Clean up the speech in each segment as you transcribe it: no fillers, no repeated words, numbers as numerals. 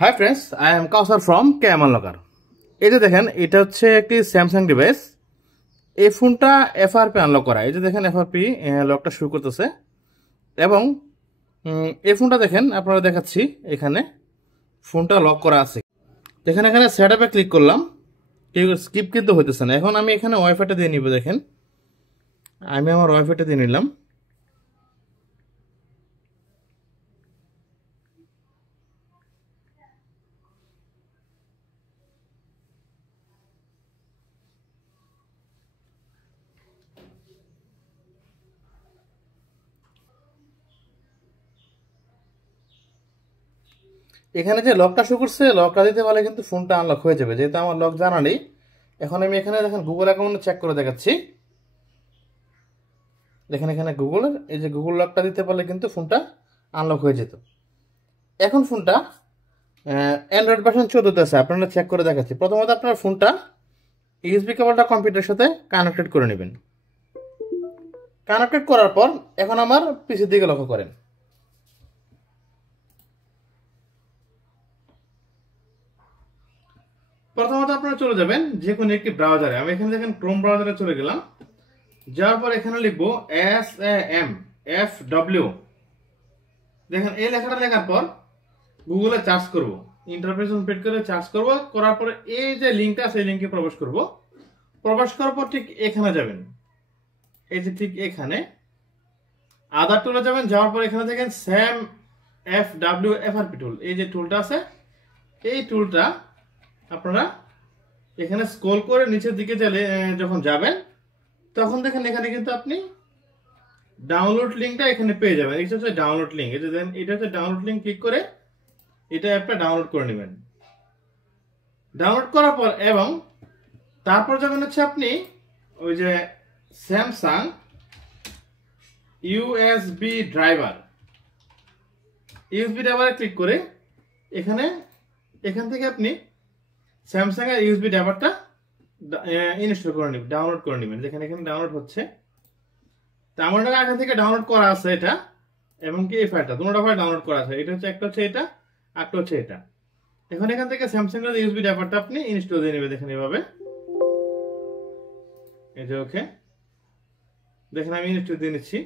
High friends, I am Kawsar from KM locker. এই যে দেখেন, এটা হচ্ছে একটি স্যামসাং ডিভাইস। এই ফোনটা এফআরপি আনলক করা। এই যে দেখেন, এফআরপি লকটা শুরু করতেছে। এবং এই ফোনটা দেখেন, আপনারা দেখাচ্ছি, এখানে ফোনটা লক করা আছে। দেখেন, এখানে সেট আপে ক্লিক করলাম, স্কিপ কিন্তু হইতেছে না। এখন আমি এখানে ওয়াইফাইটা দিয়ে নিব। দেখেন, আমি আমার ওয়াইফাইটা দিয়ে নিলাম। এখানে যে লকটা শো করছে, লকটা দিতে পারলে কিন্তু ফোনটা আনলক হয়ে যাবে। যেহেতু আমার লক জানা নেই, এখন আমি এখানে দেখেন গুগল অ্যাকাউন্টে চেক করে দেখাচ্ছি। দেখেন, এখানে গুগলের এই যে গুগল লকটা দিতে পারলে কিন্তু ফোনটা আনলক হয়ে যেত। এখন ফোনটা অ্যান্ড্রয়েড ভার্সন 14 আছে, আপনারা চেক করে দেখাচ্ছি। প্রথমত আপনার ফোনটা ইউএসবি কেবলটা কম্পিউটারের সাথে কানেক্টেড করে নেবেন। কানেক্টেড করার পর এখন আমার পিসির দিকে লক্ষ্য করেন। প্রথমত আপনারা চলে যাবেন যে কোনো একটি ব্রাউজারে। আমি এখানে দেখেন ক্রোম ব্রাউজারে চলে গেলাম। যাওয়ার পর এখানে লিখবো SAMFW। দেখেন, এই লেখাটা লেখার পর গুগলে সার্চ করব, ইন্টারপ্রেশন পেড করে সার্চ করব। করার পরে এই যে লিঙ্কটা আছে, এই লিঙ্কে প্রবেশ করব। প্রবেশ করার পর ঠিক এখানে যাবেন, এই যে ঠিক এখানে আদার টুলে যাবেন। যাওয়ার পর এখানে দেখেন SAMFW এফআরপি টুল, এই যে টুলটা আছে, এই টুলটা আপনারা এখানে স্ক্রল করে নিচের দিকে যখন যাবেন, তখন দেখেন এখানে কিন্তু আপনি ডাউনলোড লিঙ্কটা এখানে পেয়ে যাবেন। এটা হচ্ছে ডাউনলোড লিঙ্ক। এটা দেন, এটা হচ্ছে ডাউনলোড লিঙ্ক। ক্লিক করে এটা অ্যাপটা ডাউনলোড করে নেবেন। ডাউনলোড করার পর এবং তারপর যাবেন হচ্ছে আপনি ওই যে স্যামসাং ইউএসবি ড্রাইভারে ক্লিক করে এখান থেকে আপনি স্যামসাং এর ইউএসবি ড্রাইভারটা ইনস্টল করে নেবেন, ডাউনলোড করে নেবেন। দেখেন, এখানে ডাউনলোড হচ্ছে। তা আমার এখান থেকে ডাউনলোড করা আছে এটা, এবং কি এই ফাইলটা, দুটো ফাইল ডাউনলোড করা আছে। এটা হচ্ছে, একটা হচ্ছে এটা, একটা হচ্ছে এটা। এখন এখান থেকে স্যামসাং এর ইউএসবি ড্রাইভারটা আপনি ইনস্টল দিয়ে নেবেন। দেখেন এভাবে, এই যে ওকে। দেখেন, আমি ইনস্টল দিয়ে নিচ্ছি।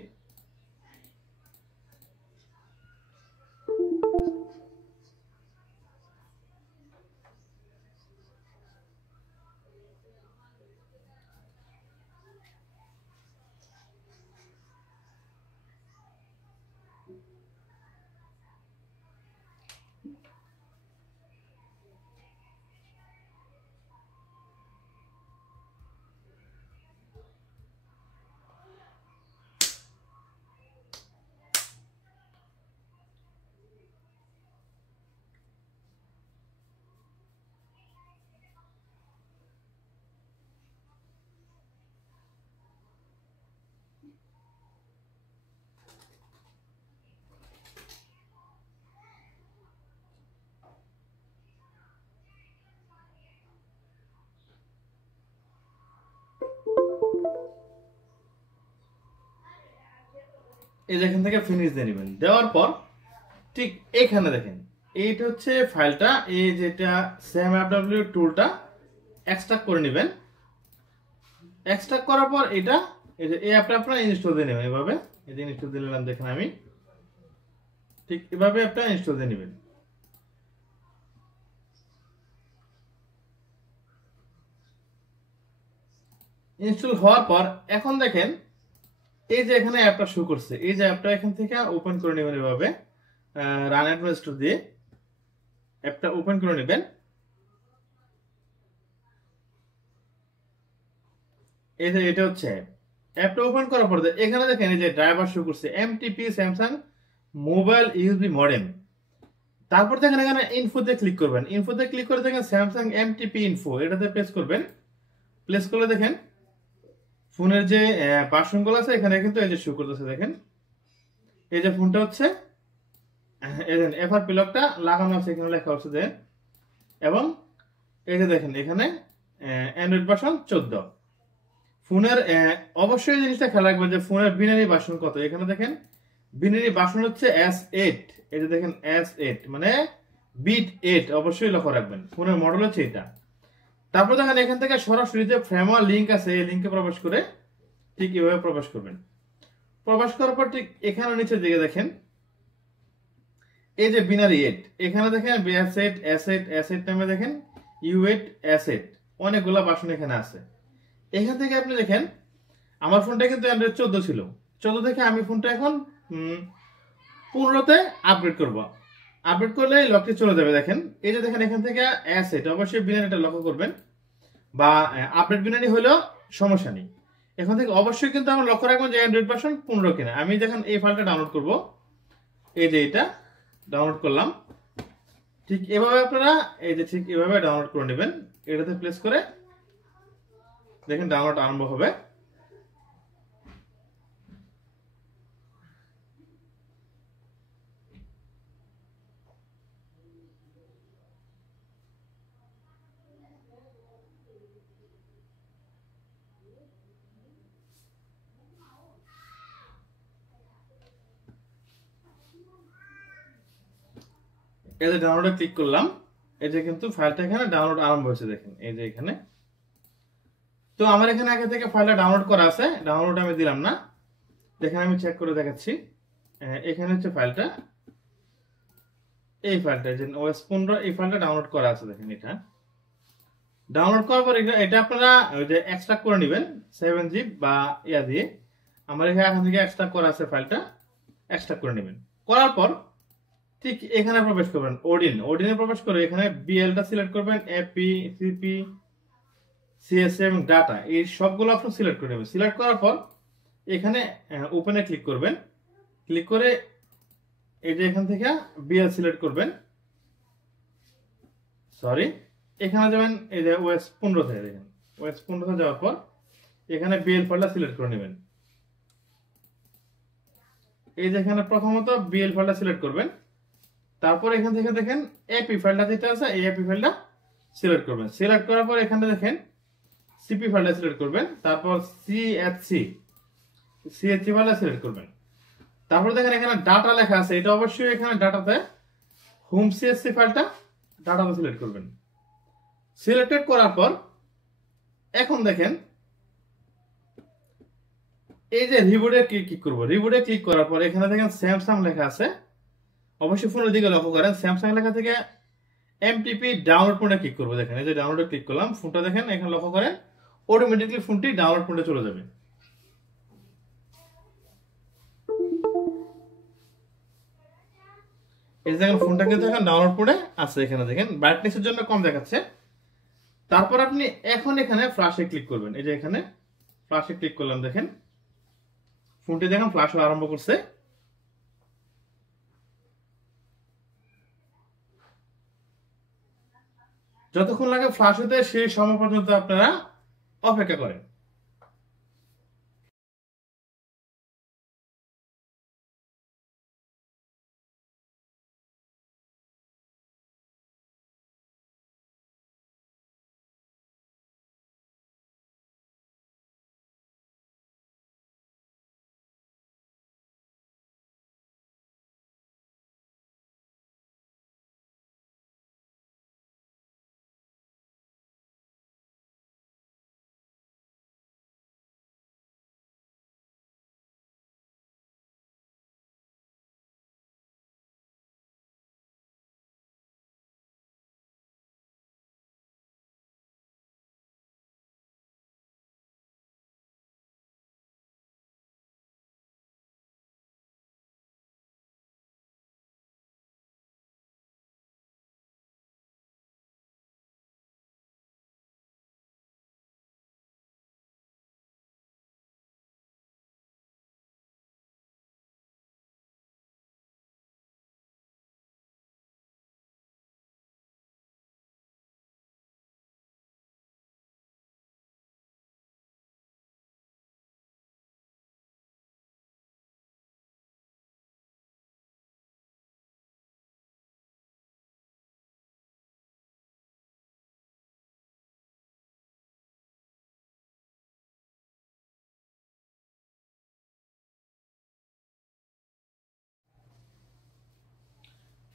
এই যে এখান থেকে ফিনিশ দিয়ে নেবেন। দেওয়ার পর ঠিক এখানে দেখেন, এইটা হচ্ছে ফাইলটা, এই যেটা SAMFW টুলটা এক্সট্রাক্ট করে নেবেন। এক্সট্রাক্ট করার পর এটা, এই যে এই অ্যাপটা আপনারা ইনস্টল দিয়ে নেবেন। এভাবে এই যে ইনস্টল দিয়ে নিলাম। দেখেন, আমি ঠিক এভাবে অ্যাপটা ইনস্টল দিয়ে নেবেন। ইনস্টল হওয়ার পর এখন দেখেন, এই যে এখানে অ্যাপটা শো করছে, এই যে অ্যাপটা এখান থেকে ওপেন করে নেবেন। এভাবে রান অ্যাডমিনিস্ট্রেটর দিয়ে অ্যাপটা ওপেন করে নেবেন। এই যে এটা হচ্ছে অ্যাপটা ওপেন করার পর এখানে দেখেন, এই যে ড্রাইভার শো করছে MTP Samsung mobile USB modem. তারপর দেখেন এখানে ইনফোতে ক্লিক করবেন। ইনফোতে ক্লিক করে দেখেন স্যামসাং এমটিপি ইনফো, এটাতে প্রেস করবেন। প্রেস করলে দেখেন ফোনের যে ভার্সনগুলো আছে এখানে কিন্তু এই যে শো করতেছে। দেখেন, এই যে ফোনটা হচ্ছে এফআরপি লকটা লাগানো আছে, এখানে লেখা আছে দেন। এবং এই যে দেখেন, এখানে অ্যান্ড্রয়েড ভার্সন 14। ফোনের অবশ্যই এই জিনিসটা খেয়াল রাখবেন যে ফোনের বিনারি ভার্সন কত। এখানে দেখেন বিনারি ভার্সন হচ্ছে S8। এই যে দেখেন S8 মানে বিট 8 অবশ্যই লক্ষ্য রাখবেন, ফোনের মডেল হচ্ছে এটা। তারপর দেখেন এখান থেকে সরাসরি যে ফ্রেমওয়ার লিংক আছে এই লিংকে প্রবেশ করে ঠিক এভাবে প্রবেশ করবেন। প্রবেশ করার পর ঠিক এখানে নিচের দিকে দেখেন এই যে বিনারি 8, এখানে দেখেন অ্যাসেট অ্যাসেট অ্যাসেট নামে দেখেন ইউ8 অ্যাসেট, অনেকগুলা বাসন এখানে আছে। এখান থেকে আপনি দেখেন আমার ফোনটা কিন্তু অ্যান্ড্রয়েড 14 ছিল, 14 থেকে আমি ফোনটা এখন 15তে আপগ্রেড করব। আপডেট করলে লকটি চলে যাবে। দেখেন এই যে দেখেন এখান থেকে অ্যাসেট অবশ্যই বিনারিটা লক্ষ্য করবেন, বা আপডেট বিনারি হলেও সমস্যা নেই। এখান থেকে অবশ্যই কিন্তু আমরা লক্ষ্য রাখবেন যে অ্যান্ড্রয়েড ভার্সন 15 কিনা। আমি দেখেন এই ফাইলটা ডাউনলোড করব, এই যে এটা ডাউনলোড করলাম। ঠিক এভাবে আপনারা এই যে ঠিক এভাবে ডাউনলোড করে নেবেন, এটাতে প্লেস করে দেখেন ডাউনলোড আরম্ভ হবে। এই যে ডাউনলোডে ক্লিক করলাম, এই যে কিন্তু ফাইলটা এখানে ডাউনলোড আরম্ভ হয়েছে। দেখেন এই যে এখানে, তো আমার এখানে আগে থেকে ফাইলটা ডাউনলোড করা আছে, ডাউনলোড আমি দিলাম না। দেখেন আমি চেক করে দেখাচ্ছি, এখানে হচ্ছে ফাইলটা, এই ফাইলটা যে ওএস 15 এই ফাইলটা ডাউনলোড করা আছে। দেখেন এটা ডাউনলোড করার পর এটা আপনারা ওই যে এক্সট্রাক্ট করে নেবেন 7 জিব বা ইয়া দিয়ে। আমার এখান থেকে এক্সট্রাক্ট করা আছে, ফাইলটা এক্সট্রাক্ট করে নেবেন। করার পর ঠিক এখানে প্রবেশ করবেন, ওডিনে প্রবেশ করে এখানে বিএলটা সিলেক্ট করবেন, এপি সিপি সিএসএম এবং ডাটা, এই সবগুলো অপশন সিলেক্ট করে নেবেন। সিলেক্ট করার পর এখানে ওপেনে ক্লিক করবেন, ক্লিক করে এই যে এখান থেকে বিএল সিলেক্ট করবেন, সরি এখানে যাবেন এই যে ওএস 15 থেকে। দেখেন ওএস 15 যাওয়ার পর এখানে বিএল ফাইলটা সিলেক্ট করে নেবেন। এই যে এখানে প্রথমত বিএল ফাইলটা সিলেক্ট করবেন, তারপর এখান থেকে দেখেন এপি ফাইলটা যেটা আছে এই এপি ফাইলটা সিলেক্ট করবেন। সিলেক্ট করার পর এখানে দেখেন সিপি ফাইলটা সিলেক্ট করবেন, তারপর সিএচসি ফাইলটা সিলেক্ট করবেন। তারপর দেখেন এখানে ডাটা লেখা আছে, এটা অবশ্যই এখানে ডাটাতে হোম সিএসসি ফাইলটা ডাটাতে সিলেক্ট করবেন। সিলেক্টেড করার পর এখন দেখেন এই যে রিবুটে ক্লিক করব। রিবুটে ক্লিক করার পর এখানে দেখেন স্যামসাং লেখা আছে, অবশ্যই ফোনের দিকে লক্ষ্য করেন। স্যামসাং লেখা থেকে এমটিপি ডাউনলোড মোডে ক্লিক করব। দেখেন এই যে ডাউনলোডে ক্লিক করলাম, ফোনটা দেখেন এখানে লক্ষ্য করেন অটোমেটিক্যালি ফোনটি ডাউনলোড মোডে চলে যাবে। এই যে দেখেন ফোনটা কিন্তু এখন ডাউনলোড মোডে আছে। এখানে দেখেন ব্রাইটনেসের জন্য কম দেখাচ্ছে। তারপর আপনি এখন এখানে ফ্ল্যাশে ক্লিক করবেন, এই যে এখানে ফ্ল্যাশে ক্লিক করলাম, দেখেন ফোনটি দেখেন ফ্ল্যাশ হওয়া আরম্ভ করছে। যতক্ষণ লাগে ফ্ল্যাশ হতে সেই সময় পর্যন্ত আপনারা অপেক্ষা করেন।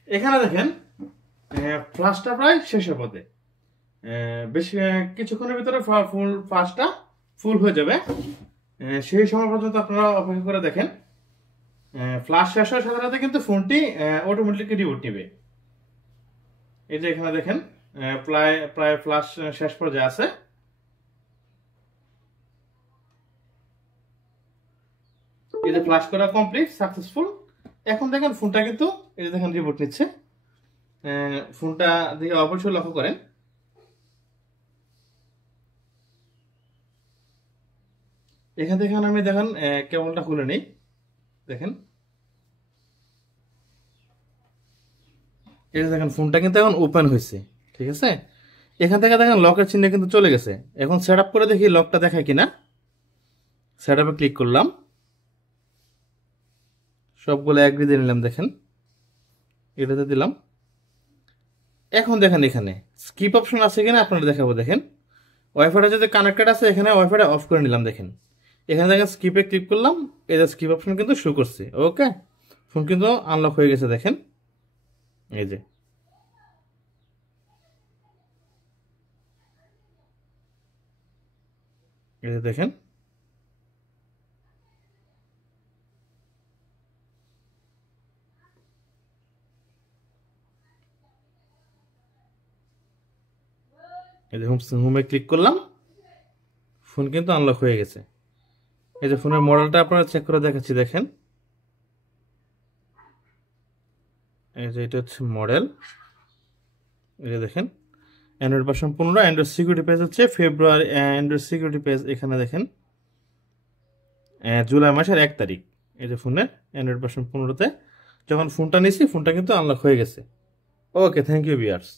এখানে দেখেন ফ্লাশটা প্রায় শেষের পথে, বেশ কিছুক্ষণের ভিতরে ফ্লাশটা ফুল হয়ে যাবে। সেই সময় পর্যন্ত আপনারা অপেক্ষা করে দেখেন। ফ্লাশ শেষ হওয়ার সাথে সাথে কিন্তু ফোনটি অটোমেটিক রিবুট নেবে। এই যে এখানে দেখেন প্রায় প্রায় ফ্লাশ শেষ পর্যায়ে আছে। এই যে ফ্লাশ করা কমপ্লিট, সাকসেসফুল। এখন দেখেন ফোনটা কিন্তু এই যে দেখেন রিবুট নিচ্ছে। ফোনটা দিকে অবশ্যই লক্ষ্য করেন। এখান থেকে আমি দেখেন কেবলটা খুলে নেই, দেখেন এই যে দেখেন ফোনটা কিন্তু এখন ওপেন হয়েছে, ঠিক আছে। এখান থেকে দেখেন লকের চিহ্ন কিন্তু চলে গেছে। এখন সেট আপ করে দেখি লকটা দেখায় কিনা। সেট আপে ক্লিক করলাম, সবগুলো অ্যাগ্রি দিয়ে নিলাম, দেখেন এটাতে দিলাম। এখন দেখেন এখানে স্কিপ অপশন আছে কিনা আপনারা দেখাবো। দেখেন ওয়াইফাইটা যদি কানেক্টেড আছে, এখানে ওয়াইফাইটা অফ করে নিলাম। দেখেন এখানে দেখেন স্কিপে ক্লিক করলাম, এই যে স্কিপ অপশন কিন্তু শো করছে। ওকে, ফোন কিন্তু আনলক হয়ে গেছে। দেখেন এই যে দেখেন এই যে হোমে ক্লিক করলাম, ফোন কিন্তু আনলক হয়ে গেছে। এই যে ফোনের মডেলটা আপনারা চেক করে দেখাচ্ছি। দেখেন এই যে এটা হচ্ছে মডেল। এই যে দেখেন Android version 15, Android security page হচ্ছে ফেব্রুয়ারি, অ্যান্ড্রয়েড সিকিউরিটি পেজ এখানে দেখেন জুলাই মাসের 1 তারিখ। এই যে ফোনের অ্যান্ড্রয়েড ভার্সন 15তে যখন ফোনটা নিয়েছি, ফোনটা কিন্তু আনলক হয়ে গেছে। ওকে, থ্যাংক ইউ ভিউয়ার্স।